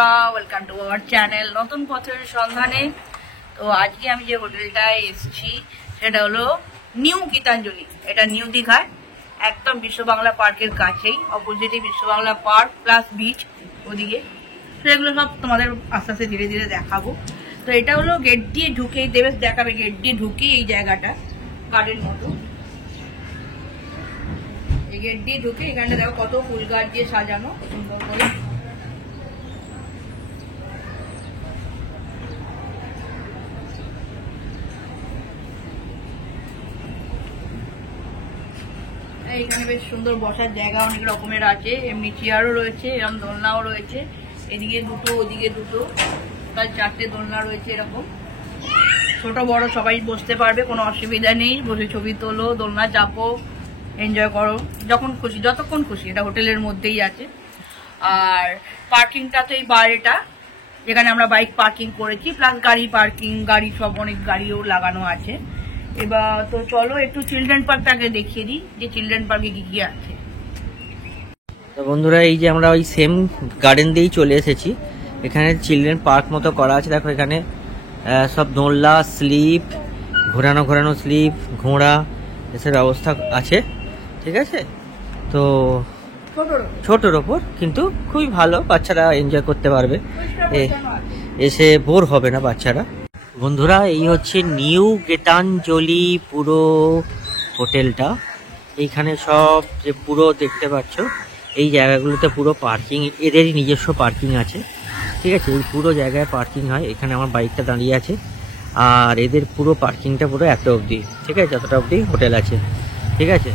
বন্ধুরা, welcome to our channel নতুন পথের সন্ধানে। তো আজকে আমি যে হোটেলটায় এসেছি সেটা হলো নিউ গীতাঞ্জলি। এটা নিউ দীঘায় একদম বিশ্ব বাংলা পার্কের কাছেই, অপোজিটে বিশ্ব বাংলা পার্ক প্লাস বিচ ওদিকে। তো এগুলো সব তোমাদের আস্তে আস্তে ধীরে ধীরে দেখাবো। তো এটা হলো গেট দিয়ে ঢুকেই দেবেশ দেখাবে, গেট দিয়ে ঢুকেই এই জায়গাটা গার্ডেন মতো। এই গেট দিয়ে ঢুকে এখানটা দেখো কত ফুল গাছ দিয়ে সাজানো সুন্দর করে। এখানে বেশ সুন্দর বসার জায়গা অনেক রকমের আছে, এমনি চেয়ারও রয়েছে, এরকম দোলনাও রয়েছে। এদিকে দুটো ওদিকে দুটো, তার চারটে দোলনা রয়েছে। এরকম ছোট বড় সবাই বসতে পারবে, কোনো অসুবিধা নেই। বসে ছবি তোলো, দোলনা চাপো, এনজয় করো যখন খুশি, যতক্ষণ খুশি। এটা হোটেলের মধ্যেই আছে। আর পার্কিংটা তো এই বাইরেটা যেখানে আমরা বাইক পার্কিং করেছি, প্লাস গাড়ি পার্কিং, গাড়ি সব অনেক গাড়িও লাগানো আছে। এবার তো চলো একটু চিলড্রেন পার্কটাকে দেখিয়ে দিই যে চিলড্রেন পার্কে কি কি আছে। তো বন্ধুরা, এই যে আমরা ওই সেম গার্ডেন দিয়েই চলে এসেছি। এখানে চিলড্রেন পার্ক মতো করা আছে। দেখো এখানে সব দোলনা, স্লিপ, ঘোরানো স্লিপ, ঘোড়া এসব ব্যবস্থা আছে। ঠিক আছে, তো ছোটোর ওপর কিন্তু খুবই ভালো, বাচ্চারা এনজয় করতে পারবে, এসে বোর হবে না বাচ্চারা। বন্ধুরা, এই হচ্ছে নিউ গীতাঞ্জলি পুরো হোটেলটা। এইখানে সব যে পুরো দেখতে পাচ্ছ এই জায়গাগুলোতে পুরো পার্কিং, এদেরই নিজস্ব পার্কিং আছে। ঠিক আছে, এই পুরো জায়গায় পার্কিং হয়। এখানে আমার বাইকটা দাঁড়িয়ে আছে, আর এদের পুরো পার্কিংটা পুরো এত অবধি। ঠিক আছে, যতটা অবধি হোটেল আছে। ঠিক আছে,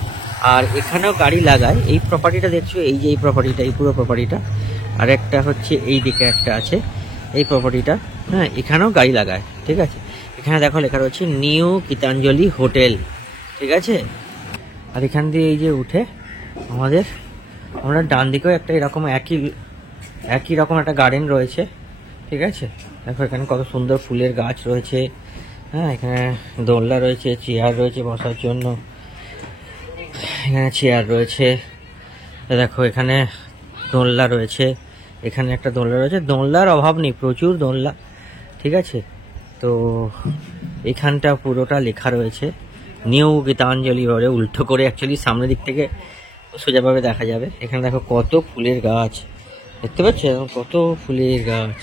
আর এখানেও গাড়ি লাগায়। এই প্রপার্টিটা দেখছো, এই যে এই প্রপার্টিটা, এই পুরো প্রপার্টিটা, আর একটা হচ্ছে এই দিকে একটা আছে এই প্রপার্টিটা। হ্যাঁ, এখানেও গাড়ি লাগায়। ঠিক আছে, এখানে দেখো লেখা রয়েছে নিউ গীতাঞ্জলি হোটেল। ঠিক আছে, আর এখান দিয়ে এই যে উঠে আমরা ডান দিকেও একটা এরকম একই রকম একটা গার্ডেন রয়েছে। ঠিক আছে, দেখো এখানে কত সুন্দর ফুলের গাছ রয়েছে। হ্যাঁ, এখানে দোলনা রয়েছে, চেয়ার রয়েছে বসার জন্য, এখানে চেয়ার রয়েছে। দেখো এখানে দোলনা রয়েছে, এখানে একটা দোলনা রয়েছে। দোলনার অভাব নেই, প্রচুর দোলনা। ঠিক আছে, তো এখানটা পুরোটা লেখা রয়েছে নিউ গীতাঞ্জলি বলে, উল্টো করে অ্যাকচুয়ালি সামনের দিক থেকে সোজাভাবে দেখা যাবে। এখানে দেখো কত ফুলের গাছ দেখতে পাচ্ছ, কত ফুলের গাছ।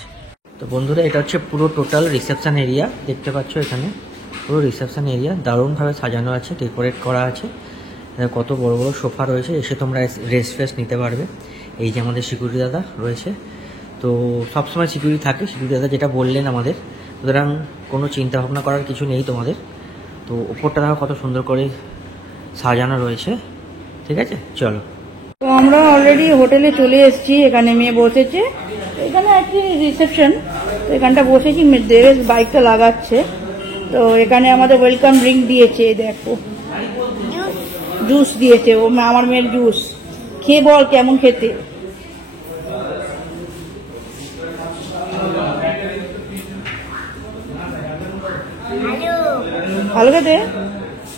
তো বন্ধুরা, এটা হচ্ছে পুরো টোটাল রিসেপশন এরিয়া। দেখতে পাচ্ছ এখানে পুরো রিসেপশন এরিয়া দারুণভাবে সাজানো আছে, ডেকোরেট করা আছে। কত বড় বড় সোফা রয়েছে, এসে তোমরা রেস্ট নিতে পারবে। এই যে আমাদের সিকিউরিটি দাদা রয়েছে, তো সবসময় সিকিউরিটি থাকে। সিকিউরিটি দাদা যেটা বললেন আমাদের, সুতরাং কোনো চিন্তা ভাবনা করার কিছু নেই তোমাদের। তো উপরটা দেখো কত সুন্দর করে সাজানো রয়েছে। ঠিক আছে, চলো। তো আমরা অলরেডি হোটেলে চলে এসেছি। এখানে মেয়ে বসেছে, এখানে অ্যাকচুয়ালি রিসেপশন। তো এখানটা বসেছি, দেবেশ বাইকটা লাগাচ্ছে। তো এখানে আমাদের ওয়েলকাম ড্রিঙ্ক দিয়েছে, দেখো জুস দিয়েছে। ও আমার মেয়ের জুস খেয়ে বল কেমন খেতে। ভালো খেতে,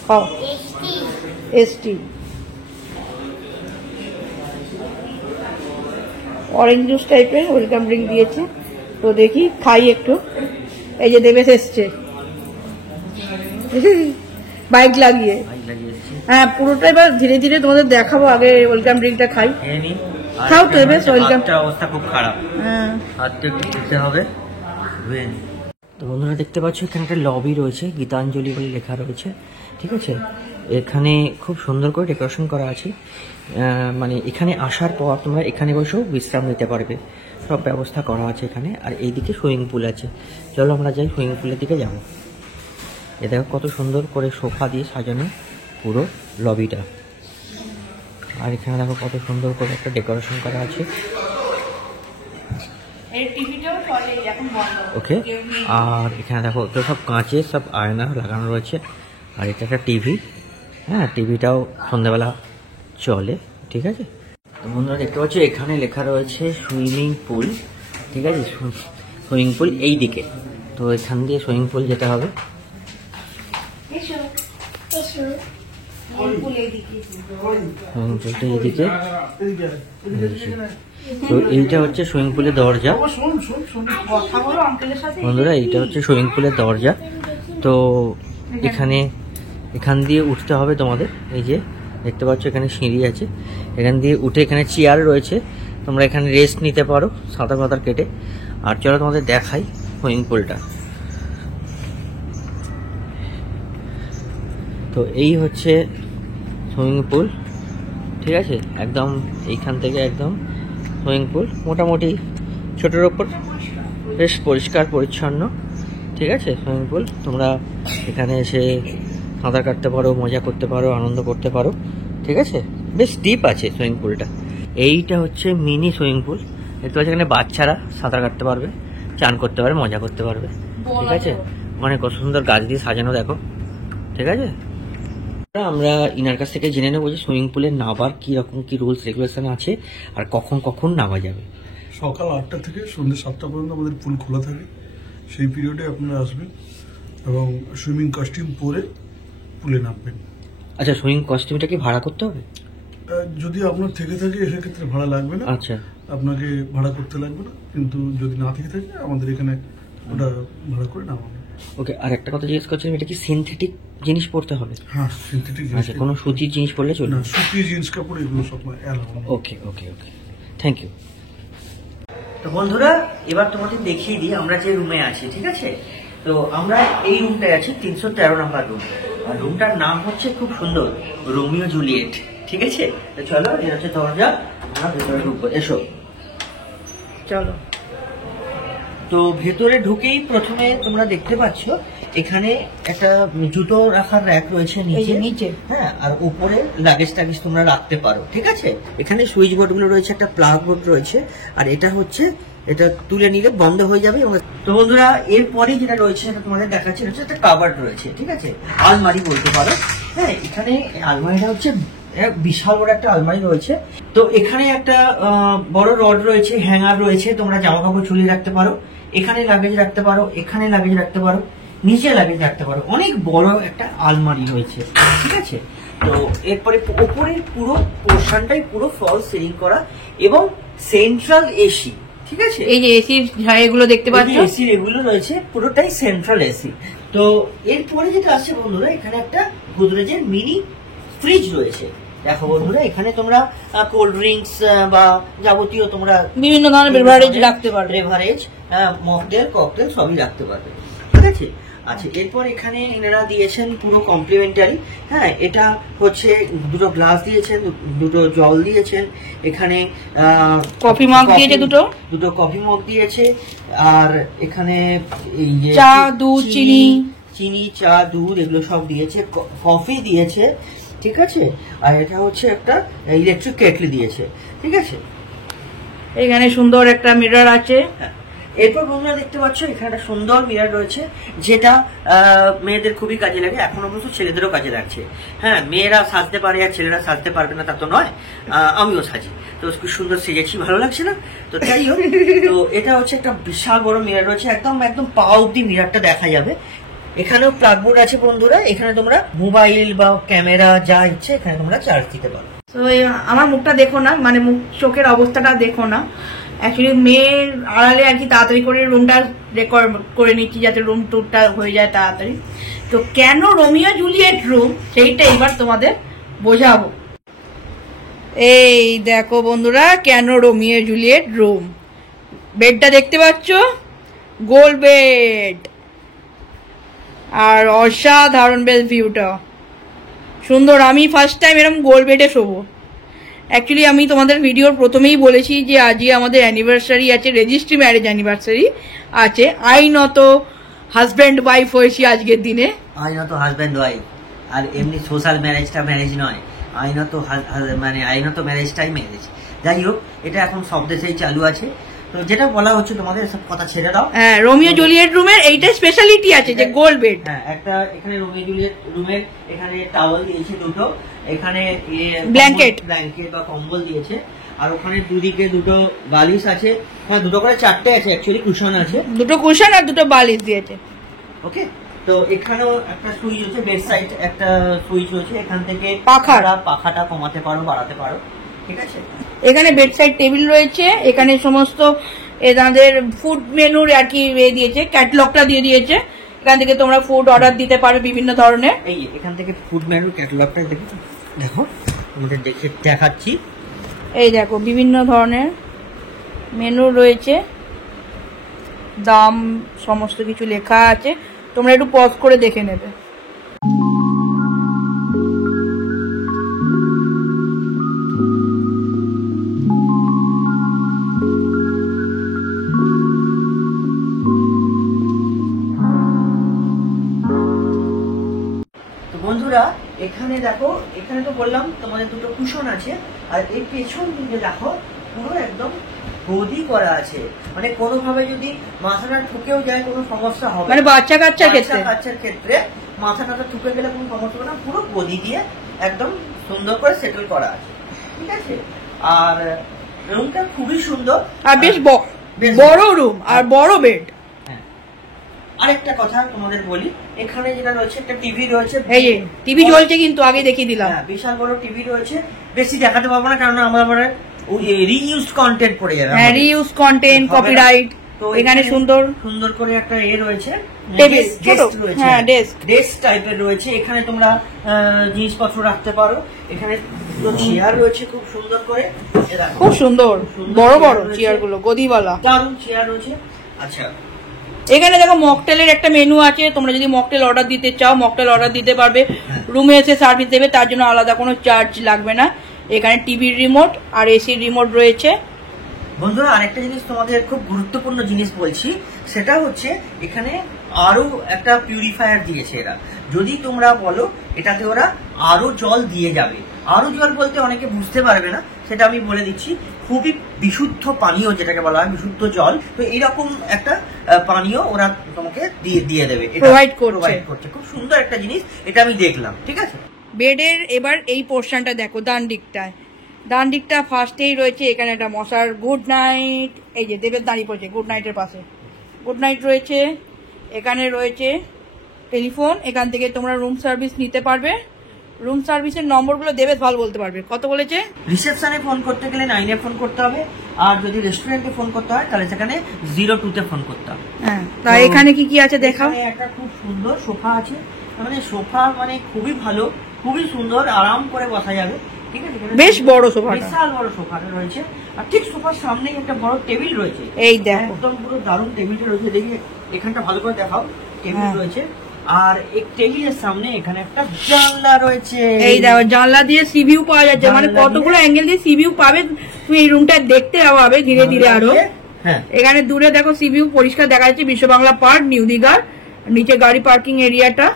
খাও। টেস্টি অরেঞ্জ জুস টাইপের ওয়েলকাম ড্রিঙ্ক দিয়েছে। তো দেখি খাই একটু। এই যে দেবেশ এসছে বাইক লাগিয়ে। হ্যাঁ, পুরোটা এবার ধীরে ধীরে তোমাদের দেখাবো। আগে ওয়েলকাম ড্রিঙ্কটা খাই। খাও তো দেবেশ। ওয়েলকাম, অবস্থা খুব খারাপ। হ্যাঁ, হাতটা একটু ধুতে হবে। তো বন্ধুরা, দেখতে পাচ্ছ এখানে একটা লবি রয়েছে, গীতাঞ্জলি বলে লেখা রয়েছে। ঠিক আছে, এখানে খুব সুন্দর করে ডেকোরেশন করা আছে। মানে এখানে আসার পর তোমরা এখানে বসেও বিশ্রাম নিতে পারবে, সব ব্যবস্থা করা আছে এখানে। আর এইদিকে সুইমিং পুল আছে। চলো আমরা যাই, সুইমিং পুলের দিকে যাবো। এ দেখো কত সুন্দর করে সোফা দিয়ে সাজানো পুরো লবিটা। আর এখানে দেখো কত সুন্দর করে একটা ডেকোরেশন করা আছে। ওকে, আর এখানে দেখো তো সব কাঁচে সব আয়না লাগানো রয়েছে। আর এটা একটা টিভি। হ্যাঁ, টিভিটাও সন্ধ্যাবেলা চলে। ঠিক আছে, তো বন্ধুরা দেখতে পাচ্ছ এখানে লেখা রয়েছে সুইমিং পুল। ঠিক আছে, সুইমিং পুল এই দিকে। তো এখান দিয়ে সুইমিং পুল যেতে হবে। সুইমিং পুলটা এইদিকে। তো এইটা হচ্ছে সুইমিং পুলের দরজা বন্ধুরা, এইটা হচ্ছে সুইমিং পুলের দরজা। তো এখান দিয়ে উঠতে হবে তোমাদের। এই যে দেখতে পাচ্ছ এখানে সিঁড়ি আছে, এখান দিয়ে উঠে এখানে চেয়ার রয়েছে, তোমরা এখানে রেস্ট নিতে পারো সাঁতার ফাতার কেটে। আর চলো তোমাদের দেখাই সুইমিং পুলটা। তো এই হচ্ছে সুইমিং পুল, ঠিক আছে, একদম এইখান থেকে একদম সুইমিং পুল মোটামুটি ছোটোর ওপর বেশ পরিষ্কার পরিচ্ছন্ন, ঠিক আছে সুইমিং পুল। তোমরা এখানে এসে সাঁতার কাটতে পারো, মজা করতে পারো, আনন্দ করতে পারো, ঠিক আছে। বেশ ডিপ আছে সুইমিং পুলটা। এইটা হচ্ছে মিনি সুইমিং পুল, দেখতে পাচ্ছি এখানে বাচ্চারা সাঁতার কাটতে পারবে, চান করতে পারবে, মজা করতে পারবে, ঠিক আছে। মানে কত সুন্দর গাছ দিয়ে সাজানো দেখো, ঠিক আছে। আমরা ইনার কাছ থেকে জেনে নেবো যে সুইমিং পুলে নামার কি রকম কি রুলস রেগুলেশন আছে আর কখন কখন নামা যাবে। সকাল 8টা থেকে সন্ধ্যে 7টা পর্যন্ত আমাদের পুল খোলা থাকে, সেই পিরিয়ডে আপনারা আসবেন এবং সুইমিং কস্টিউম পরে পুলে নামবেন। আচ্ছা, সুইমিং কস্টিউমটা কি ভাড়া করতে হবে? যদি আপনার থেকে থাকে সেক্ষেত্রে ভাড়া লাগবে না। আচ্ছা, আপনাকে ভাড়া করতে লাগবে না, কিন্তু যদি না থেকে থাকে আমাদের এখানে ওটা ভাড়া করে নামাবেন। ওকে। আর একটা কথা জিজ্ঞেস করছিলাম, এটা কি সিনথেটিক জিনিস পড়তে হবে? হ্যাঁ, সিনথেটিক। আচ্ছা, কোনো সুতির জিনিস পরলে চলবে না, সুতির জিন্স কাপড় এগুলো সব allow. Okay okay okay, thank you. তো বন্ধুরা, এবার তোমাদের দেখিয়ে দিই আমরা যে রুমে আছি, ঠিক আছে। তো আমরা এই রুমটায় আছি, 313 নাম্বার রুম। আর রুমটার নাম হচ্ছে খুব সুন্দর, রোমিও জুলিয়েট, ঠিক আছে। তো চলো, এটা হচ্ছে দরজা, আমরা ভেতরে ঢুকবো, এসো চলো। তো ভেতরে ঢুকেই প্রথমে তোমরা দেখতে পাচ্ছ এখানে একটা জুতো রাখার র্যাক রয়েছে নিচে, হ্যাঁ, আর উপরে লাগেজ টাগেজ তোমরা রাখতে পারো, ঠিক আছে। এখানে সুইচ বোর্ড গুলো রয়েছে, একটা প্লাগ বোর্ড রয়েছে, আর এটা হচ্ছে এটা তুলে নিলে বন্ধ হয়ে যাবে। তো বন্ধুরা, এরপরে যেটা রয়েছে এটা তোমাদের দেখাচ্ছে, হচ্ছে একটা কাভার্ড রয়েছে, ঠিক আছে, আলমারি বলতে পারো। হ্যাঁ, এখানে আলমারিটা হচ্ছে বিশাল বড় একটা আলমারি রয়েছে। তো এখানে একটা বড় রড রয়েছে, হ্যাঙ্গার রয়েছে, তোমরা জামা কাপড় ঝুলিয়ে রাখতে পারো, এখানে লাগেজ রাখতে পারো, এখানে লাগেজ রাখতে পারো, নিচে লাগেজ রাখতে পারো। অনেক বড় একটা আলমারি রয়েছে, ঠিক আছে। তো এরপরে উপরের পুরো পোর্শনটাই পুরো ফল সিলিং করা এবং সেন্ট্রাল এসি, ঠিক আছে। এই যে এসির এগুলো দেখতে পাচ্ছ, এসি এগুলো রয়েছে, পুরোটাই সেন্ট্রাল এসি। তো এরপরে যেটা আছে বন্ধুরা, এখানে একটা গোদরেজের মিনি ফ্রিজ রয়েছে। দেখো বন্ধুরা, এখানে তোমরা কোল্ড ড্রিঙ্কস বা যাবতীয় তোমরা বিভিন্ন ধরনের বেভারেজ রাখতে পারবে, বেভারেজ, মকটেল, ককটেল সবই রাখতে পারবে, ঠিক আছে। আচ্ছা, এরপর এখানে এনারা দিয়েছেন পুরো কমপ্লিমেন্টারি, হ্যাঁ, এটা হচ্ছে দুটো গ্লাস দিয়েছেন, দুটো জল দিয়েছেন, এখানে কফি মগ দিয়েছে, দুটো কফি মগ দিয়েছে, আর এখানে এই যে চা, দুধ, চিনি, চা, দুধ এগুলো সব দিয়েছে, কফি দিয়েছে, ঠিক আছে। আর এটা হচ্ছে একটা ইলেকট্রিক কেটলি দিয়েছে, ঠিক আছে। এখানে সুন্দর একটা মিরর আছে। এরপর বন্ধুরা দেখতে পাচ্ছ এখানে একটা সুন্দর মিরর রয়েছে, যেটা মেয়েদের খুবই কাজে লাগে, এখন অবশ্য ছেলেদেরও কাজে লাগছে। হ্যাঁ, মেয়েরা সাজতে পারে আর ছেলেরা সাজতে পারবে না তা তো নয়, আমিও সাজি, তো খুব সুন্দর সেজেছি, ভালো লাগছে না? তো যাই হোক, তো এটা হচ্ছে একটা বিশাল বড় মিরর রয়েছে, একদম একদম পা অব্দি মিররটা দেখা যাবে। এখানেও প্লাগ বোর্ড আছে বন্ধুরা, এখানে তোমরা মোবাইল বা ক্যামেরা যা ইচ্ছে এখানে তোমরা চার্জ দিতে পারো। তো আমার মুখটা দেখো না, মানে মুখ চোখের অবস্থাটা দেখো না, অ্যাকচুয়ালি মেয়ের আড়ালে আর কি তাড়াতাড়ি করে রুমটা রেকর্ড করে নিচ্ছি যাতে রুম টুরটা হয়ে যায় তাড়াতাড়ি। তো কেন রোমিও জুলিয়েট রুম সেইটা এবার তোমাদের বোঝাবো। এই দেখো বন্ধুরা, কেন রোমিও জুলিয়েট রুম। বেডটা দেখতে পাচ্ছ, গোল বেড, আর অসাধারণ বেশ ভিউটা সুন্দর। আমি ফার্স্ট টাইম এরকম গোল বেডে শোবো। অ্যাকচুয়ালি আমি তোমাদের ভিডিওর প্রথমেই বলেছি যে আজকে আমাদের অ্যানিভার্সারি আছে, রেজিস্ট্রি ম্যারেজ অ্যানিভার্সারি আছে, আইনত হাজব্যান্ড ওয়াইফ হয়েছি আজকের দিনে। আইনত হাজব্যান্ড ওয়াইফ, আর এমনি সোশ্যাল ম্যারেজটা ম্যারেজ নয়, আইনত মানে আইনত ম্যারেজটাই ম্যারেজ। যাই হোক, এটা এখন সব দেশেই চালু আছে। তো যেটা বলা হচ্ছে তোমাদের সব কথা ছেড়ে দাও। হ্যাঁ, রোমিও জুলিয়েট রুমের এইটা স্পেশালিটি আছে যে গোল বেড। হ্যাঁ, একটা এখানে রোমিও জুলিয়েট রুমের এখানে টাওয়াল দিয়েছে দুটো, এখানে ব্ল্যাঙ্কেট বা কম্বল দিয়েছে, আর ওখানে দুদিকে দুটো বালিশ আছে, হ্যাঁ দুটো করে চারটে আছে, অ্যাকচুয়ালি কুশন আছে, দুটো কুশন আর দুটো বালিশ দিয়েছে। ওকে। তো এখানেও একটা সুইচ আছে, বেড সাইড একটা সুইচ রয়েছে, এখান থেকে পাখাটা কমাতে পারো, বাড়াতে পারো, ঠিক আছে। এখানে বেডসাইড টেবিল রয়েছে, এখানে সমস্ত এনাদের ফুড মেনুর আর কি দিয়েছে, ক্যাটালগটা দিয়ে দিয়েছে, এখান থেকে তোমরা ফুড অর্ডার দিতে পারবে বিভিন্ন ধরনের। এই এখান থেকে ফুড মেনুর ক্যাটালগটা দেখো আমাদের দেখাচ্ছি। এই দেখো বিভিন্ন ধরনের মেনু রয়েছে, দাম সমস্ত কিছু লেখা আছে, তোমরা একটু পজ করে দেখে নেবে। বন্ধুরা এখানে দেখো, এখানে তো বললাম তোমাদের দুটো কুশন আছে, আর এই পেছন দিকে দেখো পুরো একদম গদি করা আছে, মানে কোনোভাবে যদি মাথাটা ঠুকেও যায় কোনো সমস্যা হবে, মানে বাচ্চা কাচ্চার ক্ষেত্রে মাথাটা ঠুকে গেলে কোনো সমস্যা হবে না, পুরো গদি দিয়ে একদম সুন্দর করে সেটেল করা আছে, ঠিক আছে। আর রুমটা খুবই সুন্দর আর বেশ বড় রুম আর বড় বেড। আরেকটা কথা তোমাদের বলি, এখানে যেটা রয়েছে একটা টিভি রয়েছে, এই টিভি চলছে কিন্তু আগে দেখিয়ে দিলাম, বিশাল বড় টিভি রয়েছে, বেশি দেখাতে পারবো না কারণ আমরা রিইউজ কন্টেন্ট পড়ে যাবে, হ্যাঁ রিইউজ কন্টেন্ট, কপিরাইট। তো এখানে সুন্দর করে একটা রয়েছে, ডেস্ক টাইপের রয়েছে, এখানে তোমরা জিনিসপত্র রাখতে পারো, এখানে চেয়ার রয়েছে খুব সুন্দর করে, খুব সুন্দর বড় বড় চেয়ার গুলো, গদিওয়ালা দারুণ চেয়ার রয়েছে। আচ্ছা এখানে দেখো মকটেলের একটা মেনু আছে, তোমরা যদি মকটেল অর্ডার দিতে চাও মকটেল অর্ডার দিতে পারবে, রুমে এসে সার্ভিস দেবে, তার জন্য আলাদা কোনো চার্জ লাগবে না। এখানে টিভির রিমোট আর এসির রিমোট রয়েছে। বন্ধুরা আরেকটা জিনিস তোমাদের খুব গুরুত্বপূর্ণ জিনিস বলছি, সেটা হচ্ছে এখানে আরো একটা পিউরিফায়ার দিয়েছে এরা, যদি তোমরা বলো এটাতে ওরা আরো জল দিয়ে যাবে। আরো জল বলতে অনেকে বুঝতে পারবে না, সেটা আমি বলে দিচ্ছি, খুবই বিশুদ্ধ পানীয় যেটাকে বলা হয় বিশুদ্ধ জল, তো এরকম একটা পানীয় ওরা তোমাকে দিয়ে দেবে, প্রোভাইড করছে। খুব সুন্দর একটা জিনিস, এটা আমি দেখলাম, ঠিক আছে। বেডের এবার এই পোর্শনটা দেখো, ডান দিকটা ফার্স্টেই রয়েছে, এখানে একটা মশার গুড নাইট, এই যে দেবের দাঁড়িয়ে পড়ছে গুড নাইটের পাশে, গুড নাইট রয়েছে, এখানে রয়েছে টেলিফোন, এখান থেকে তোমরা রুম সার্ভিস নিতে পারবে। রুম সার্ভিসের নম্বরগুলো দেবে ভালো বলতে পারবে, কত বলেছে? রিসেপশনে ফোন করতে গেলে 9-এ ফোন করতে হবে, আর যদি রেস্টুরেন্টে ফোন করতে হয় তাহলে সেখানে 02-তে ফোন করতে হবে। হ্যাঁ, তা এখানে কি আছে দেখাও। একটা খুব সুন্দর সোফা আছে, মানে সোফা মানে খুবই ভালো, খুবই সুন্দর, আরাম করে বসা যাবে, ঠিক আছে। বেশ বড় সোফা, বিশাল বড় সোফাটা রয়েছে, আর ঠিক সোফার সামনেই একটা বড় টেবিল রয়েছে, এই দেখো একদম পুরো দারুণ টেবিলটা রয়েছে, দেখি এখানটা ভালো করে দেখাও, টেবিল রয়েছে, আর এই টেবিলের সামনে এখানে একটা জানলা রয়েছে, এই দেখো জানলা দিয়ে সি ভিউ পাওয়া যাচ্ছে, মানে কতগুলো অ্যাঙ্গেল দিয়ে সি ভিউ পাবে তুমি এই রুমটা দেখতে পাবে ধীরে ধীরে আরো। হ্যাঁ এখানে দূরে দেখো সি ভিউ পরিষ্কার দেখা যাচ্ছে, বিশ্ব বাংলা পার্ক, নিউ দীঘার নিচে গাড়ি পার্কিং এরিয়াটা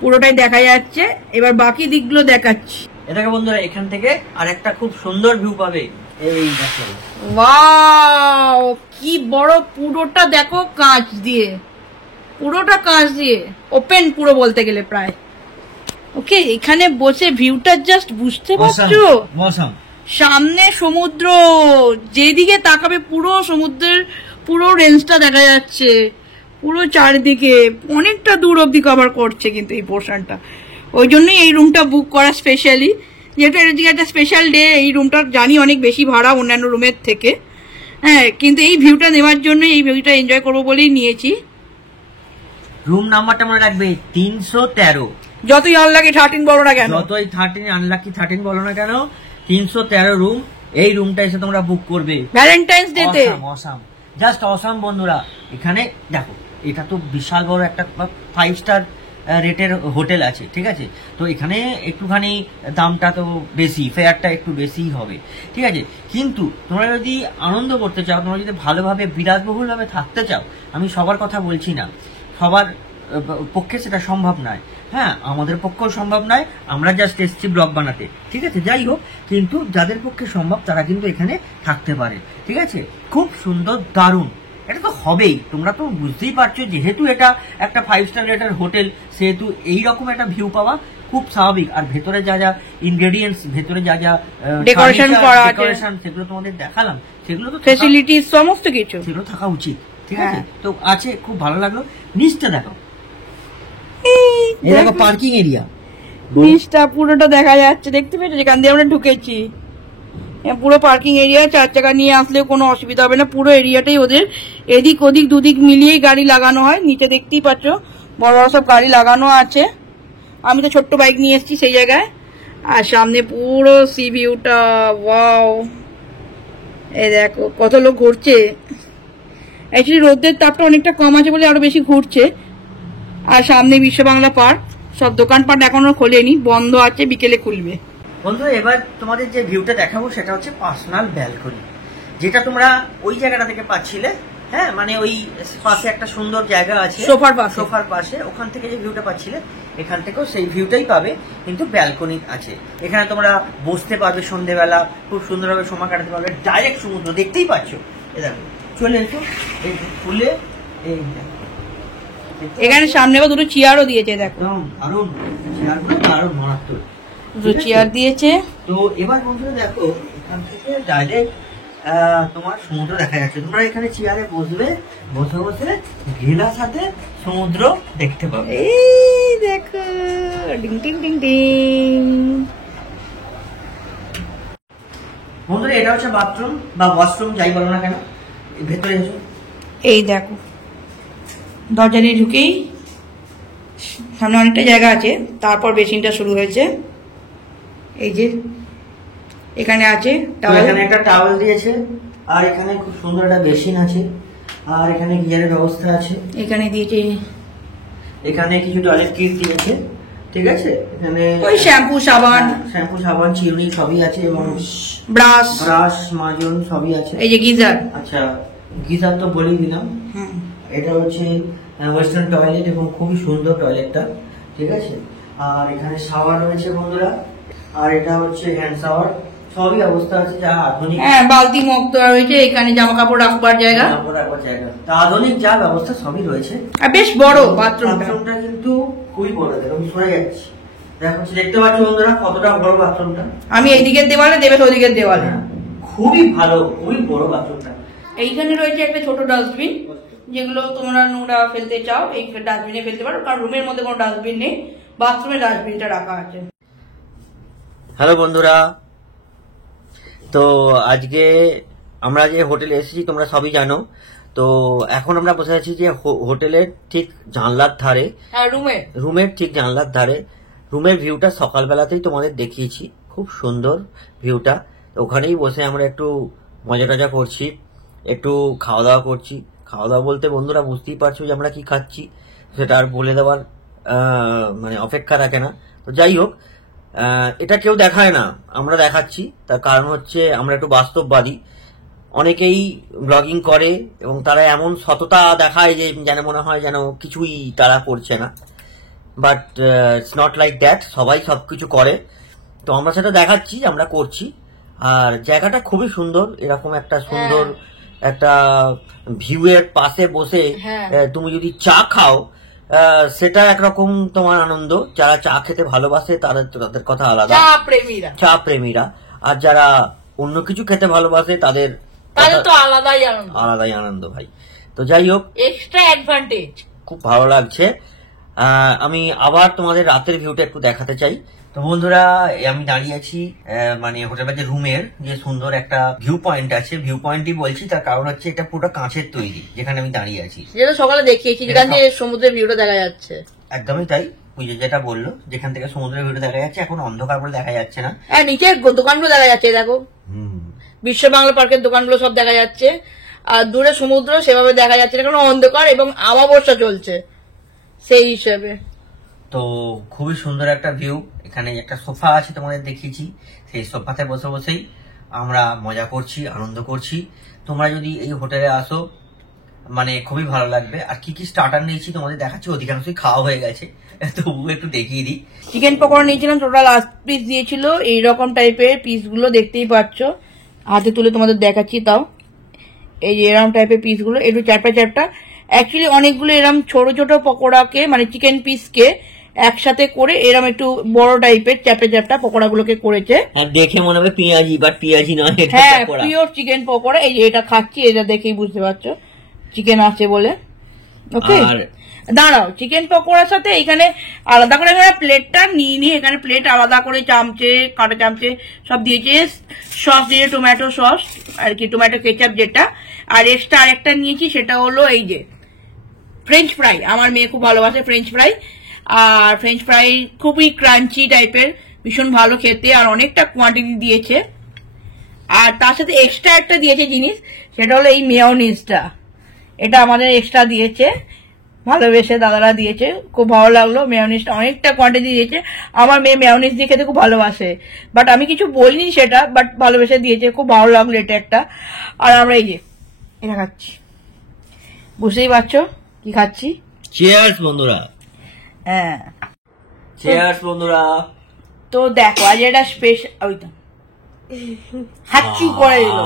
পুরোটাই দেখা যাচ্ছে। এবার বাকি দিকগুলো দেখাচ্ছি। এটাকে বন্ধুরা এখান থেকে আর একটা খুব সুন্দর ভিউ পাবে, এই দেখো, ওয়াও কি বড়, পুরোটা দেখো কাঁচ দিয়ে, পুরোটা কাঁচ দিয়ে ওপেন পুরো বলতে গেলে প্রায়। ওকে, এখানে বসে ভিউটা জাস্ট বুঝতে পারছো, সামনে সমুদ্র, যেদিকে তাকাবে পুরো সমুদ্রের পুরো রেঞ্জটা দেখা যাচ্ছে, পুরো চারিদিকে অনেকটা দূর অব্দি কভার করছে কিন্তু এই পোর্শনটা। ওই জন্যই এই রুমটা বুক করা স্পেশালি, যেহেতু এটা একটা স্পেশাল ডে, এই রুমটা জানি অনেক বেশি ভাড়া অন্যান্য রুমের থেকে, হ্যাঁ, কিন্তু এই ভিউটা নেওয়ার জন্য, এই ভিউটা এনজয় করবো বলেই নিয়েছি। রুম নাম্বারটা মনে রাখবে 313, যতই আনলাকি 13 বলো না কেন, যতই 13 আনলাকি 13 বলো না কেন, 313 রুম, এই রুমটা এসে তোমরা বুক করবে ভ্যালেন্টাইন্স ডেতে। অসাম, জাস্ট অসাম বন্ধুরা। এখানে দেখো, এটা তো বিশাল বড় একটা 5 স্টার রেটের হোটেল আছে, ঠিক আছে, তো এখানে একটুখানি দামটা তো বেশি, ফেয়ারটা একটু বেশিই হবে, ঠিক আছে, কিন্তু তোমরা যদি আনন্দ করতে চাও, তোমরা যদি ভালোভাবে বিলাসবহুলভাবে থাকতে চাও, আমি সবার কথা বলছি না, সবার পক্ষে সেটা সম্ভব নয়, হ্যাঁ আমাদের পক্ষেও সম্ভব নয়, আমরা জাস্ট এসছি ব্লগ বানাতে, ঠিক আছে, যাই হোক, কিন্তু যাদের পক্ষে সম্ভব তারা কিন্তু এখানে থাকতে পারে, ঠিক আছে, খুব সুন্দর দারুণ, এটা তো হবেই, তোমরা তো বুঝতেই পারছো, যেহেতু এটা একটা 5 স্টার রেটের হোটেল, সেহেতু এইরকম একটা ভিউ পাওয়া খুব স্বাভাবিক। আর ভেতরে যা যা ইনগ্রেডিয়েন্টস, ভেতরে যা যা ডেকোরেশন করা আছে, সেগুলো তোমাদের দেখালাম, সেগুলো তো ফ্যাসিলিটিস সমস্ত কিছু সেগুলো থাকা উচিত, ঠিক আছে, তো আছে, খুব ভালো লাগলো। নিচটা দেখো, এই দেখো পার্কিং এরিয়া, ব্রিজটা পুরোটা দেখা যাচ্ছে, দেখতে পেয়েছো যেখান দিয়ে আমরা ঢুকেছি। পুরো পার্কিং এরিয়া, 4 চাকা নিয়ে আসলেও কোনো অসুবিধা হবে না। পুরো এরিয়াটাই ওদের এদিক ওদিক দুদিক মিলিয়েই গাড়ি লাগানো হয়। নিচে দেখতেই পাচ্ছ বড় বড় সব গাড়ি লাগানো আছে। আমি তো ছোট্ট বাইক নিয়ে এসেছি সেই জায়গায়। আর সামনে পুরো সি ভিউটা, ওয়াও! এই দেখো কত লোক ঘুরছে। অ্যাকচুয়ালি রোদের তাপটা অনেকটা কম আছে বলে আরো বেশি ঘুরছে। আর সামনে বিশ্ব বাংলা পার্ক, সব দোকানপাট এখনো খোলেনি, বন্ধ আছে, বিকেলে খুলবে। বন্ধু এবার তোমাদের যে ভিউটা দেখাবো সেটা হচ্ছে পার্সোনাল ব্যালকনি, যেটা তোমরা ওই জায়গাটা থেকে পাচ্ছিলে। হ্যাঁ, মানে ওই পাশে একটা সুন্দর জায়গা আছে সোফার পাশে, ওখান থেকে যে ভিউটা পাচ্ছিলে এখান থেকেও সেই ভিউটাই পাবে, কিন্তু ব্যালকনি আছে। এখানে তোমরা বসতে পারবে সন্ধ্যেবেলা, খুব সুন্দরভাবে সময় কাটাতে পারবে। ডাইরেক্ট সমুদ্র দেখতেই পাচ্ছ। এই দেখো, চলে এসো, এই ফুলে এই এখানে সামনে আবার দুটো চেয়ারও দিয়েছে, দেখো একদম দারুণ চেয়ারগুলো, দারুণ মারাত্মক দুটো চেয়ার দিয়েছে। তো এবার বন্ধুরা দেখো, এখান থেকে ডাইরেক্ট তোমার সমুদ্র দেখা যাচ্ছে। তোমরা এখানে চেয়ারে বসবে, বসে বসে ঘেলার সাথে সমুদ্র দেখতে পাবে। এই দেখো, ডিং টিং টিং টিং। বন্ধুরা এটা হচ্ছে বাথরুম বা ওয়াশরুম, যাই বলো না কেন। ভেতরে এসো। এই দেখো, দরজা দিয়ে ঢুকেই সামনে অনেকটা জায়গা আছে, তারপর বেসিনটা শুরু হয়েছে। এই যে এখানে আছে এখানে একটা টাওয়েল দিয়েছে, আর এখানে খুব সুন্দর একটা বেসিন আছে, আর এখানে গিয়ারের ব্যবস্থা আছে। এখানে দিয়েছে, এখানে কিছু টয়লেট কিট দিয়েছে, ঠিক আছে। এখানে ওই শ্যাম্পু সাবান চিরুনি সবই আছে, এবং ব্রাশ মাজন সবই আছে। এই যে গিজার। আচ্ছা, গিজার তো বলেই দিলাম। এটা হচ্ছে ওয়েস্টার্ন টয়লেট, এবং খুবই সুন্দর টয়লেটটা, ঠিক আছে। আর এখানে শাওয়ার রয়েছে বন্ধুরা, আর এটা হচ্ছে হ্যান্ড শাওয়ার, সবই অবস্থা আছে যা আধুনিক। হ্যাঁ, বালতি মুক্ত রয়েছে, এখানে জামা কাপড় রাখবার জায়গা, তা আধুনিক যা ব্যবস্থা সবই রয়েছে। আর বেশ বড় বাথরুমটা কিন্তু খুবই বড়, দেখো সরে যাচ্ছে, দেখো দেখতে পাচ্ছ বন্ধুরা কতটা বড় বাথরুমটা। আমি এইদিকের দেওয়ালে, দেবেশ ওইদিকের দেওয়ালে। খুবই ভালো, খুবই বড় বাথরুমটা। এইখানে রয়েছে একটা ছোট ডাস্টবিন, যেগুলো তোমরা নোংরা ফেলতে চাও এই ডাস্টবিনে ফেলতে পারো, কারণ রুমের মধ্যে কোনো ডাস্টবিন নেই, বাথরুমে ডাস্টবিনটা রাখা আছে। হ্যালো বন্ধুরা, তো আজকে আমরা যে হোটেলে এসেছি তোমরা সবই জানো। তো এখন আমরা বসে আছি যে হোটেলের ঠিক জানলার ধারে, রুমের ঠিক জানলার ধারে। রুমের ভিউটা সকালবেলাতেই তোমাদের দেখিয়েছি, খুব সুন্দর ভিউটা। ওখানেই বসে আমরা একটু মজা টজা করছি, একটু খাওয়া দাওয়া করছি। খাওয়া দাওয়া বলতে বন্ধুরা বুঝতেই পারছো যে আমরা কি খাচ্ছি, সেটা আর বলে দেওয়ার মানে অপেক্ষা রাখে না। তো যাই হোক, এটা কেউ দেখায় না, আমরা দেখাচ্ছি। তার কারণ হচ্ছে আমরা একটু বাস্তববাদী। অনেকেই ব্লগিং করে এবং তারা এমন সততা দেখায় যে যেন মনে হয় যেন কিছুই তারা করছে না, but it's not like that. সবাই সবকিছু করে, তো আমরা সেটা দেখাচ্ছি, আমরা করছি। আর জায়গাটা খুবই সুন্দর, এরকম একটা সুন্দর একটা ভিউ এর পাশে বসে তুমি যদি চা খাও, সেটা একরকম তোমার আনন্দ। যারা চা খেতে ভালোবাসে তাদের কথা আলাদা, চা প্রেমীরা। আর যারা অন্য কিছু খেতে ভালোবাসে তাদের তো আলাদাই আনন্দ ভাই। তো যাই হোক, এক্সট্রা অ্যাডভান্টেজ, খুব ভালো লাগছে। আমি আবার তোমাদের রাতের ভিউটা একটু দেখাতে চাই। তো বন্ধুরা, আমি দাঁড়িয়ে আছি মানে হোটেলের যে রুমের যে সুন্দর একটা ভিউ পয়েন্ট আছে, ভিউ পয়েন্টই বলছি তার কারণ হচ্ছে এটা পুরো কাঁচের তৈরি, যেখানে আমি দাঁড়িয়ে আছি, যেটা সকালে দেখিয়েছি, যেখান থেকে সমুদ্রের ভিউটা দেখা যাচ্ছে। একদমই তাই, পুজো যেটা বললো, যেখান থেকে সমুদ্রের ভিউটা দেখা যাচ্ছে। এখন অন্ধকার বলে দেখা যাচ্ছে না, হ্যাঁ নিচের দোকানগুলো দেখা যাচ্ছে, দেখো বিশ্ব বাংলা পার্কের দোকানগুলো সব দেখা যাচ্ছে। আর দূরে সমুদ্র সেভাবে দেখা যাচ্ছে না, কারণ অন্ধকার এবং আমাবস্যা চলছে সেই হিসেবে। তো খুবই সুন্দর একটা ভিউ। এখানে একটা সোফা আছে তোমাদের দেখিয়েছি, সেই সোফাতে বসে বসেই আমরা মজা করছি, আনন্দ করছি। তোমরা যদি এই হোটেলে আসো মানে খুবই ভালো লাগবে। আর কি কি স্টার্টার নিয়েছি তোমাদের দেখাচ্ছি, অধিকাংশই খাওয়া হয়ে গেছে, তবু একটু দেখিয়ে দিই। চিকেন পকোড়া নিয়েছিলাম, টোটাল 8 পিস দিয়েছিল, এইরকম টাইপের পিসগুলো দেখতেই পাচ্ছ, হাতে তুলে তোমাদের দেখাচ্ছি। তাও এই যে এরকম টাইপের পিসগুলো, একটু চ্যাপটা চ্যাপটা। অ্যাকচুয়ালি অনেকগুলো এরকম ছোট ছোট পকোড়াকে, মানে চিকেন পিসকে একসাথে করে এরকম একটু বড় টাইপের চ্যাপটা চ্যাপটা পকোড়াগুলোকে করেছে। আর দেখে মনে হবে পেঁয়াজি, বাট পেঁয়াজি নয়, হ্যাঁ পিওর চিকেন পকোড়া। এই যে এটা খাচ্ছি, এটা দেখেই বুঝতে পারছো চিকেন আছে বলে। ওকে, দাঁড়াও, চিকেন পকোড়ার সাথে এখানে আলাদা করে প্লেটটা নিয়ে এখানে প্লেট আলাদা করে চামচে কাঁটা চামচে সব দিয়েছে, সস দিয়ে টমেটো সস আর কি, টমেটো কেচাপ যেটা, আর এক্সট্রা আরেকটা নিয়েছি সেটা হলো এই যে ফ্রেঞ্চ ফ্রাই। আমার মেয়ে খুব ভালোবাসে ফ্রেঞ্চ ফ্রাই, আর ফ্রেঞ্চ ফ্রাই খুবই ক্রাঞ্চি টাইপের, ভীষণ ভালো খেতে, আর অনেকটা কোয়ান্টিটি দিয়েছে। আর তার সাথে এক্সট্রা একটা দিয়েছে জিনিস, সেটা হলো এই মেয়োনিজটা, এটা আমাদের এক্সট্রা দিয়েছে, ভালোবেসে দাদারা দিয়েছে, খুব ভালো লাগলো। মেয়োনিজটা অনেকটা কোয়ান্টিটি দিয়েছে, আমার মেয়ে মেয়োনিজ দিয়ে খেতে খুব ভালোবাসে, বাট আমি কিছু বলিনি সেটা, বাট ভালোবেসে দিয়েছে, খুব ভালো লাগলো এটা একটা। আর আমরা এই যে এটা খাচ্ছি, বুঝতেই পারছো কি খাচ্ছি। চিয়ার্স বন্ধুরা, হ্যাঁ চিয়ার্স বন্ধুরা। তো দেখো আজ এটা স্পেশাল, ওই তো হাচ্চি করে দিল।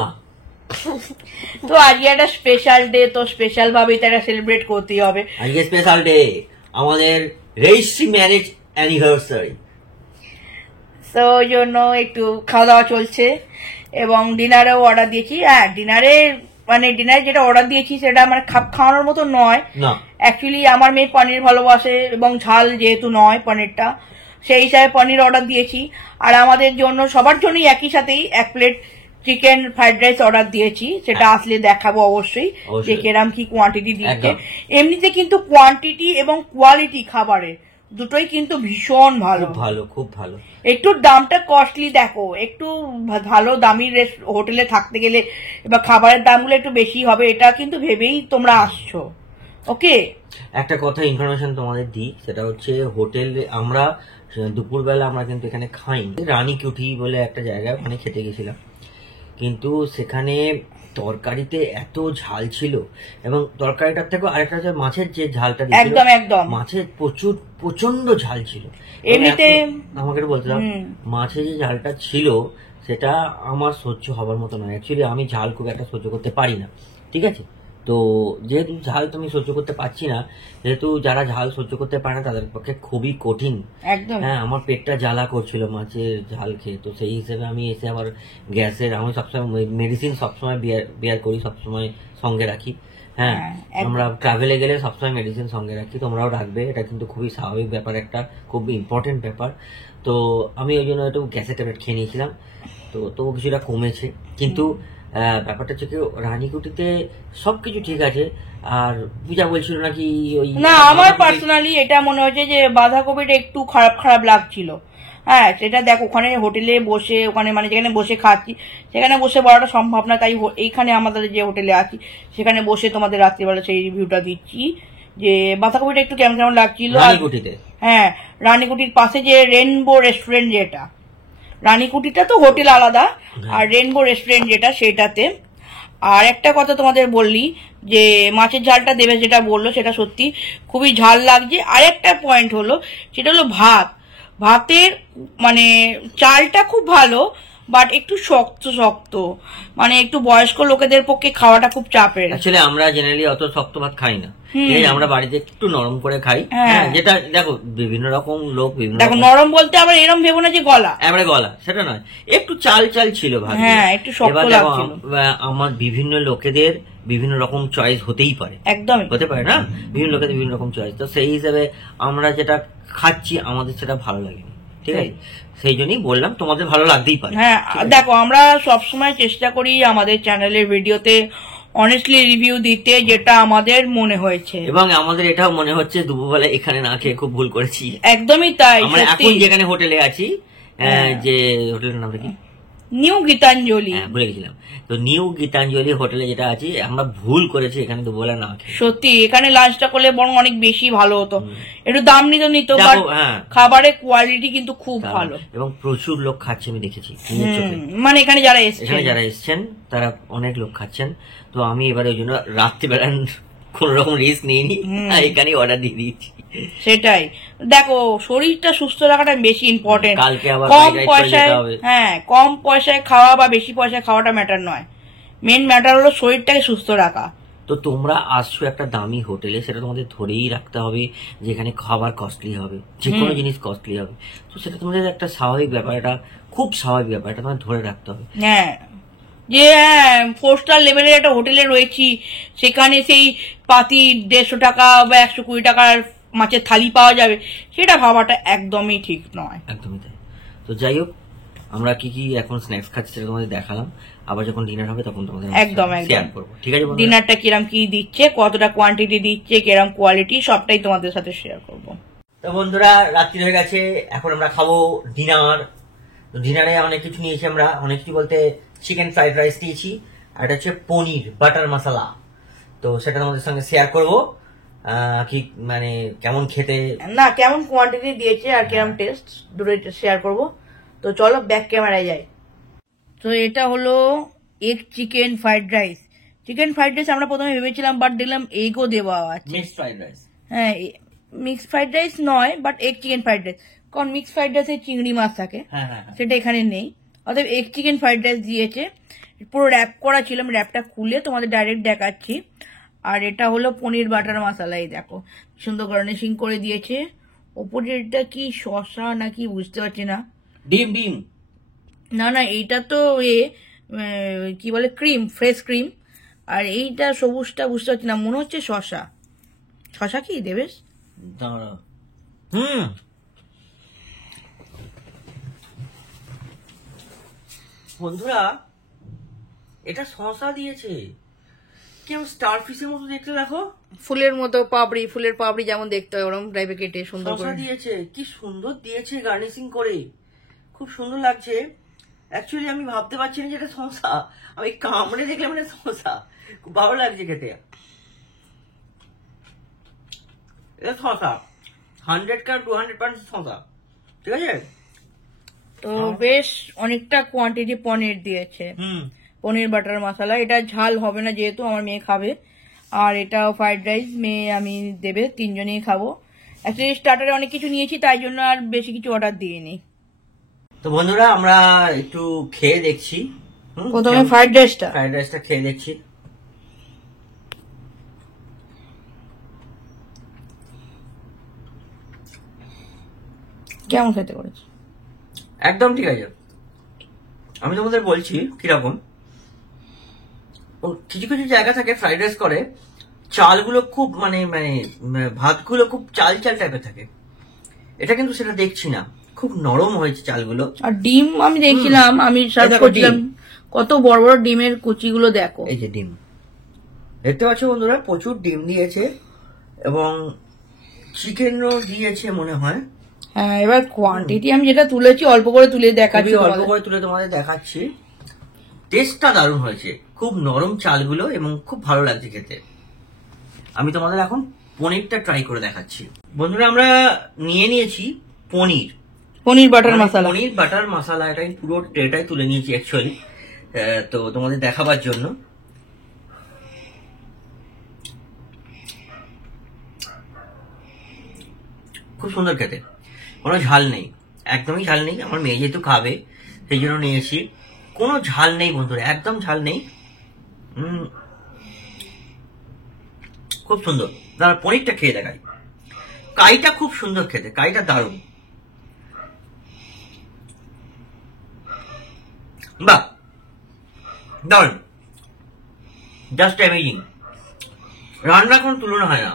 তো আজকে একটা স্পেশাল ডে, তো স্পেশাল ভাবে এটা সেলিব্রেট করতেই হবে। আজকে স্পেশাল ডে, আমাদের রেজিস্ট্রি ম্যারেজ অ্যানিভার্সারি, তো ওই জন্য একটু খাওয়া দাওয়া চলছে, এবং ডিনারেও অর্ডার দিয়েছি। হ্যাঁ, ডিনারে যেটা অর্ডার দিয়েছি সেটা মানে খাওয়ানোর মতো নয় অ্যাকচুয়ালি। আমার মেয়ে পনির ভালোবাসে এবং ঝাল যেহেতু নয় পনিরটা, সেই হিসাবে পনির অর্ডার দিয়েছি। আর আমাদের জন্য সবার জন্যই একই সাথেই 1 plate chicken fried rice order দিয়েছি, সেটা আসলে দেখাবো অবশ্যই যে কেরাম কি কোয়ান্টিটি দিচ্ছে। এমনিতে কিন্তু কোয়ান্টিটি এবং কোয়ালিটি খাবারের দুটোই কিন্তু ভীষণ ভালো, ভালো, খুব ভালো। একটু দামটা কস্টলি, দেখো একটু ভালো দামি হোটেলে থাকতে গেলে এবার খাবারের দামগুলো একটু বেশি হবে, এটা কিন্তু ভেবেই তোমরা আসছো। ওকে, একটা কথা ইনফরমেশন তোমাদের দিই, সেটা হচ্ছে হোটেলে আমরা দুপুরবেলা আমরা কিন্তু এখানে খাইনি, রানীকুঠি বলে একটা জায়গায় ওখানে খেতে গেছিলাম, কিন্তু সেখানে তরকারিতে এত ঝাল ছিল, এবং তরকারিটার থেকে আরেকটা হচ্ছে মাছের যে ঝালটা দিয়েছিল, একদম মাছের প্রচন্ড ঝাল ছিল। এমনিতে আমাকে বলছিলাম মাছের যে ঝালটা ছিল সেটা আমার সহ্য হবার মতো নয়। অ্যাকচুয়ালি আমি ঝাল খুব একটা সহ্য করতে পারি না, ঠিক আছে। তো যেহেতু ঝাল তুমি সহ্য করতে পারছি না, যেহেতু যারা ঝাল সহ্য করতে পারে না তাদের পক্ষে খুবই কঠিন। একদম, হ্যাঁ, আমার পেটটা জ্বালা করছিল মাছের ঝাল খেয়ে, তো সেই হিসেবে আমি এসে আবার গ্যাসের, আমি সবসময় মেডিসিন সবসময় বেয়ার করি, সবসময় সঙ্গে রাখি। হ্যাঁ, আমরা ট্রাভেলে গেলে সবসময় মেডিসিন সঙ্গে রাখি, তোমরাও রাখবে, এটা কিন্তু খুবই স্বাভাবিক ব্যাপার, একটা খুব ইম্পর্টেন্ট ব্যাপার। তো আমি ওই জন্য একটু গ্যাসের ট্যাবলেট খেয়ে নিয়েছিলাম, তো কিছুটা কমেছে। কিন্তু ব্যাপারটা হচ্ছে কি, রানীকুটিতে সবকিছু ঠিক আছে। আর পূজা বলছিল নাকি ওই, না আমার পার্সোনালি এটা মনে হচ্ছে যে বাঁধাকপিটা একটু খারাপ লাগছিল। হ্যাঁ, সেটা দেখ ওখানে হোটেলে বসে, ওখানে মানে যেখানে বসে খাচ্ছি সেখানে বসে বলাটা সম্ভব না, তাই এইখানে আমাদের যে হোটেলে আছি সেখানে বসে তোমাদের রাত্রিবেলা সেই রিভিউটা দিচ্ছি যে বাঁধাকপিটা একটু কেমন কেমন লাগছিল রানীকুটিতে। হ্যাঁ, রানীকুটির পাশে যে রেনবো রেস্টুরেন্ট, যেটা রানীকুটিটা তো হোটেল আলাদা, আর রেনবো রেস্টুরেন্ট যেটা সেটাতে। আর একটা কথা তোমাদের বললি যে মাছের ঝালটা দেবে, যেটা বললো সেটা সত্যি খুবই ঝাল লাগছে। আরেকটা পয়েন্ট হলো, সেটা হলো ভাতের মানে চালটা খুব ভালো, বাট একটু শক্ত, মানে একটু বয়স্ক লোকেদের পক্ষে খাওয়াটা খুব চাপের। অ্যাকচুয়ালি আমরা জেনারেলি অত শক্ত ভাত খাই না, আমরা বাড়িতে একটু নরম করে খাই। যেটা দেখো বিভিন্ন রকম লোক বিভিন্ন, দেখো নরম বলতে আবার এরম ভেবো না যে গলা, এবারে গলা সেটা নয়, একটু চাল ছিল ভাত। হ্যাঁ, একটু শক্ত লাগছিল। আমার বিভিন্ন লোকেদের বিভিন্ন রকম চয়েস হতেই পারে, একদমই হতে পারে না, বিভিন্ন লোকেদের বিভিন্ন রকম চয়েস। তো সেই হিসেবে আমরা যেটা খাচ্ছি আমাদের সেটা ভালো লাগেনি, ঠিক আছে, সেই জন্যই বললাম তোমাদের ভালো লাগতেই পারে। হ্যাঁ, দেখো আমরা সবসময় চেষ্টা করি আমাদের চ্যানেলের ভিডিওতে অনেস্টলি রিভিউ দিতে, যেটা আমাদের মনে হয়েছে, এবং আমাদের এটাও মনে হচ্ছে দুপুরবেলা এখানে না খেয়ে খুব ভুল করেছি। একদমই তাই। আমরা এখন যেখানে হোটেলে আছি, যে হোটেলের নামটা কি, নিউ গীতাঞ্জলি, ভুলে গেছিলাম, তো নিউ গীতাঞ্জলি হোটেলে যেটা আছি, আমরা ভুল করেছি এখানে দুপুরবেলা না খেয়ে। সত্যি এখানে লাঞ্চটা করলে বরং অনেক বেশি ভালো হতো, একটু দাম নিত, বাট খাবারের কোয়ালিটি কিন্তু খুব ভালো, এবং প্রচুর লোক খাচ্ছে আমি দেখেছি, মানে এখানে যারা এসছেন তারা অনেক লোক খাচ্ছেন। তো আমি এবারে ওই জন্য রাত্রিবেলা কোন রকম রিস্ক নিইনি, এখানে অর্ডার দিয়ে দিয়েছি। সেটাই, দেখো শরীরটা সুস্থ রাখাটা বেশি ইম্পর্টেন্ট। কালকে আবার কম পয়সায় খাওয়া বা বেশি পয়সায় খাওয়াটা ম্যাটার নয়, মেন ম্যাটার হলো শরীরটাকে সুস্থ রাখা। তো তোমরা আসছো একটা দামি হোটেলে, সেটা তোমাদের ধরেই রাখতে হবে যেখানে খাবার কস্টলি হবে, যে কোনো জিনিস কস্টলি হবে, তো সেটা তোমাদের একটা স্বাভাবিক ব্যাপার, এটা খুব স্বাভাবিক ব্যাপার, এটা তোমাদের ধরে রাখতে হবে। হ্যাঁ, যে হ্যাঁ 4 স্টার লেভেলের একটা হোটেলে রয়েছি, সেখানে সেই পাতি 150 টাকা বা 120 টাকার মাছের থালি পাওয়া যাবে, সেটা ভাবাটা একদমই ঠিক নয়। একদমই তাই। তো যাই হোক, আমরা কি কি এখন স্ন্যাক্স খাচ্ছি সেটা তোমাদের দেখালাম, আবার যখন ডিনার হবে তখন তোমাদের একদম শেয়ার করবো, ঠিক আছে বন্ধুরা? ডিনারটা কিরম কি দিচ্ছে, কতটা কোয়ান্টিটি দিচ্ছে, কিরম কোয়ালিটি, সবটাই তোমাদের সাথে শেয়ার করব। তো বন্ধুরা, রাত্রি হয়ে গেছে, এখন আমরা খাবো ডিনার। তো ডিনারে অনেক কিছু নিয়েছি আমরা, অনেক কিছু বলতে চিকেন ফ্রাইড রাইস দিয়েছি, আর এটা হচ্ছে পনির বাটার মশলা। তো সেটা তোমাদের সঙ্গে শেয়ার করবো, কি মানে কেমন খেতে, না কেমন কোয়ান্টিটি দিয়েছে আর কিরম টেস্ট, দুটোই শেয়ার করব। তো চলো ব্যাক ক্যামেরায় যাই। তো এটা হলো egg chicken fried rice. Chicken fried rice আমরা প্রথমে ভেবেছিলাম, বাট দেখলাম এগও দেওয়া আছে। Mixed fried rice. হ্যাঁ, মিক্সড ফ্রাইড রাইস নয়, but egg chicken fried rice, কারণ মিক্সড ফ্রাইড রাইসে চিংড়ি মাছ থাকে, হ্যাঁ হ্যাঁ, সেটা এখানে নেই। অতএব এগ চিকেন ফ্রাইড রাইস দিয়েছে, পুরো র্যাপ করা ছিল, আমি র্যাপটা খুলে তোমাদের ডাইরেক্ট দেখাচ্ছি। আর এটা হলো পনির বাটার মশলা, এই দেখো সুন্দর গার্নিশিং করে দিয়েছে। ওপরে এটা কি শসা নাকি বুঝতে পারছি না। ডিম ডিম না না, এইটা তো কি বলে ক্রিম, ফ্রেশ ক্রিম। আর এইটা সবুজটা বুঝতে পারছি না, মনে হচ্ছে শসা। শসা কি দেবেশ? দাঁড়াও। বন্ধুরা, এটা শসা দিয়েছে, কেউ স্টার ফিশের মতো দেখতে, দেখো ফুলের মতো পাপড়ি, ফুলের পাপড়ি যেমন দেখতে হয় ওরকম টাইপে কেটে সুন্দর শসা করে দিয়েছে। কি সুন্দর দিয়েছে গার্নিশিং করে, খুব সুন্দর লাগছে। অ্যাকচুয়ালি আমি ভাবতে পারছি না যে এটা শসা, আমি কামড়ে দেখলাম এটা শসা, খুব ভালো লাগছে খেতে। এটা শসা 100 200% শসা, ঠিক আছে। তো বেশ অনেকটা কোয়ান্টিটি পনির দিয়েছে, পনির বাটার মশলা। এটা ঝাল হবে না যেহেতু আমার মেয়ে খাবে। আর এটা ফ্রাইড রাইস মেয়ে আমি দেবে, তিনজনেই খাবো। অ্যাকচুয়ালি স্টার্টারে অনেক কিছু নিয়েছি, তাই জন্য আর বেশি কিছু অর্ডার দিইনি। তো বন্ধুরা, আমরা একটু খেয়ে দেখছি। প্রথমে ফ্রাইড রাইসটা খেয়ে দেখছি। কেমন খেতে করেছে? একদম ঠিক আছে। আমি তোমাদের বলছি কিরকম, কিছু কিছু জায়গা থাকে ফ্রাইড রাইস করে, চালগুলো খুব মানে মানে ভাতগুলো খুব চাল চাল টাইপের থাকে, এটা কিন্তু সেটা দেখছি না, খুব নরম হয়েছে চালগুলো। আর ডিম আমি দেখছিলাম, আমি সার্চ করছিলাম, কত বড় বড় ডিমের কুচিগুলো দেখো। এই যে ডিম দেখতে পাচ্ছ বন্ধুরা, প্রচুর ডিম দিয়েছে এবং চিকেনও দিয়েছে মনে হয়। হ্যাঁ, এবার কোয়ান্টিটি আমি যেটা তুলেছি অল্প করে তুলে দেখাচ্ছি, অল্প করে তুলে তোমাদের দেখাচ্ছি। টেস্টটা দারুণ হয়েছে, খুব নরম চালগুলো এবং খুব ভালো লাগছে খেতে। আমি তোমাদের এখন পনিরটা ট্রাই করে দেখাচ্ছি। বন্ধুরা, আমরা নিয়ে নিয়েছি পনির বাটার মশলা। পনির বাটার মশলা, এটা পুরো ট্রেটাই তুলে নিয়েছি অ্যাকচুয়ালি, তো তোমাদের দেখাবার জন্য। খুব সুন্দর খেতে, কোনো ঝাল নেই, একদমই ঝাল নেই। আমার মেয়ে যেহেতু খাবে সেই জন্য নিয়েছি। কোনো ঝাল নেই বন্ধুরা, একদম ঝাল নেই। খুব সুন্দর। দাঁড়া, পনিরটা খেয়ে দেখাই। কাইটা খুব সুন্দর খেতে, কাইটা দারুণ। বাহ, দারুণ, জাস্ট অ্যামেজিং। রান্নার কোনো তুলনা হয় না,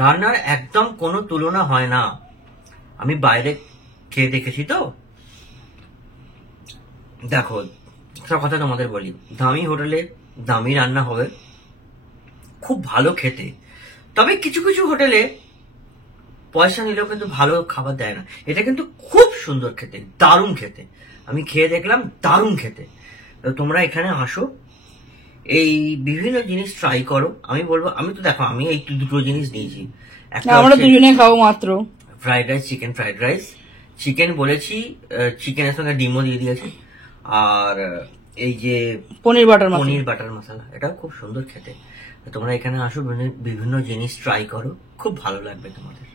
রান্নার একদম কোনো তুলনা হয় না। আমি বাইরে খেয়ে দেখেছি তো, দেখো সব কথা তোমাদের বলি, দামি হোটেলে দামি রান্না হবে, খুব ভালো খেতে। তবে কিছু কিছু হোটেলে পয়সা নিলেও কিন্তু ভালো খাবার দেয় না। এটা কিন্তু খুব সুন্দর খেতে, দারুণ খেতে। আমি খেয়ে দেখলাম, দারুণ খেতে। তো তোমরা এখানে আসো, এই বিভিন্ন জিনিস ট্রাই করো। আমি বলবো, আমি তো দেখো আমি এই দুটো জিনিস নিয়েছি, আমরা দুজনে খাবো মাত্র। Fried rice, chicken fried rice, chicken বলেছি, চিকেনের সঙ্গে ডিমও দিয়ে দিয়েছি। আর এই যে পনির বাটার মশলা, এটাও খুব সুন্দর খেতে। তোমরা এখানে আসো, বিভিন্ন জিনিস ট্রাই করো, খুব ভালো লাগবে তোমাদের।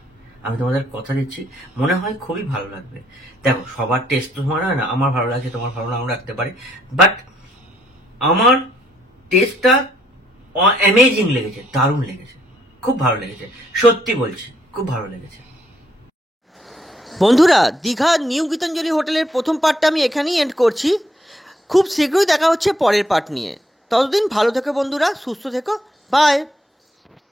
আমি তোমাদের কথা দিচ্ছি, মনে হয় খুবই ভালো লাগবে। দেখো, সবার টেস্ট তো সমান হয় না, আমার ভালো লাগছে, তোমার ভালো নাও রাখতে পারে, বাট আমার টেস্টটা অ্যামেজিং লেগেছে, দারুণ লেগেছে, খুব ভালো লেগেছে, সত্যি বলছি, খুব ভালো লেগেছে। বন্ধুরা, দীঘা নিউ গীতাঞ্জলি হোটেলের প্রথম পার্টটা আমি এখানেই এন্ড করছি। খুব শীঘ্রই দেখা হচ্ছে পরের পার্ট নিয়ে। ততদিন ভালো থেকো বন্ধুরা, সুস্থ থেকো, বাই।